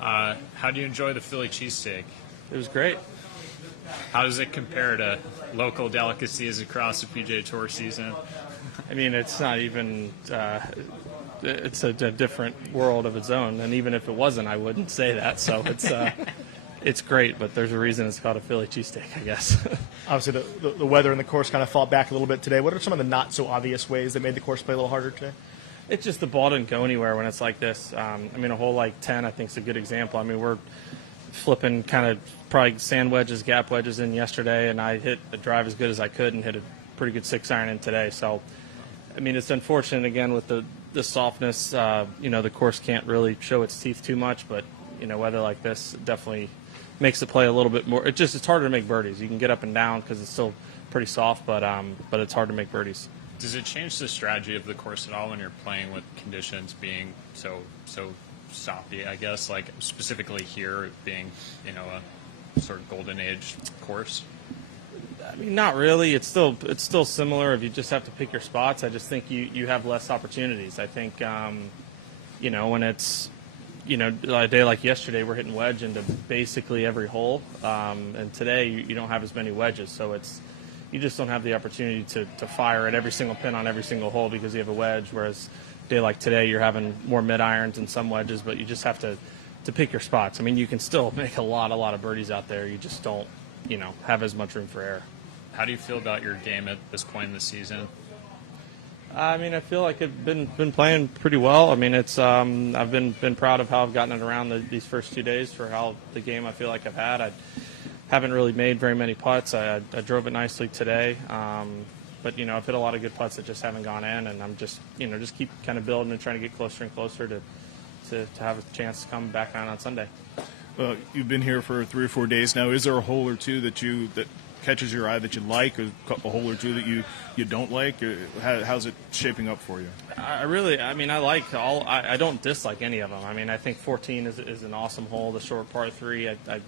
How do you enjoy the Philly cheesesteak? It was great. How does it compare to local delicacies across the PGA Tour season? I mean, it's not even it's a different world of its own, and even if it wasn't, I wouldn't say that. So it's great, but there's a reason it's called a Philly cheesesteak, I guess. Obviously, the weather and the course kind of fought back a little bit today. What are some of the not-so-obvious ways that made the course play a little harder today? It's just the ball didn't go anywhere when it's like this. I mean, a hole like 10, I think, is a good example. I mean, we're flipping kind of probably sand wedges, gap wedges in yesterday, and I hit a drive as good as I could and hit a pretty good 6-iron in today. So, I mean, it's unfortunate, again, with the softness. The course can't really show its teeth too much, but, weather like this definitely makes the play a little bit more. It's harder to make birdies. You can get up and down because it's still pretty soft, but it's hard to make birdies. Does it change the strategy of the course at all when you're playing with conditions being so soppy, I guess, like specifically here being, a sort of golden age course? I mean, not really. It's still similar if you just have to pick your spots. I just think you have less opportunities. I think, when it's, a day like yesterday, we're hitting wedge into basically every hole. And today you don't have as many wedges, so you just don't have the opportunity to fire at every single pin on every single hole because you have a wedge, whereas a day like today you're having more mid-irons and some wedges, but you just have to pick your spots. I mean, you can still make a lot of birdies out there. You just don't, have as much room for error. How do you feel about your game at this point in the season? I mean, I feel like I've been playing pretty well. I mean, it's I've been proud of how I've gotten it around these first 2 days for how the game I feel like I've had. I haven't really made very many putts. I drove it nicely today, but I've hit a lot of good putts that just haven't gone in, and I'm just just keep kind of building and trying to get closer and closer to have a chance to come back on Sunday. Well, you've been here for 3 or 4 days now. Is there a hole or two that catches your eye that you like, or a hole or two that you don't like? How's it shaping up for you? I like all. I don't dislike any of them. I mean, I think 14 is an awesome hole. The short par 3, I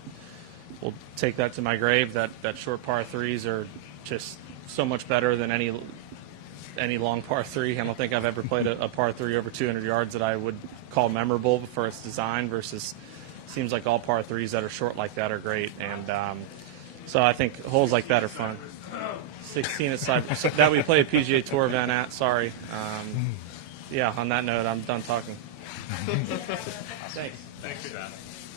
will take that to my grave. That short par 3s are just so much better than any long par 3. I don't think I've ever played a par 3 over 200 yards that I would call memorable for its design versus seems like all par 3s that are short like that are great. And so I think holes like that are fun. 16 at side that we play a PGA Tour event at. Sorry. On that note, I'm done talking. Thanks. Thanks for that.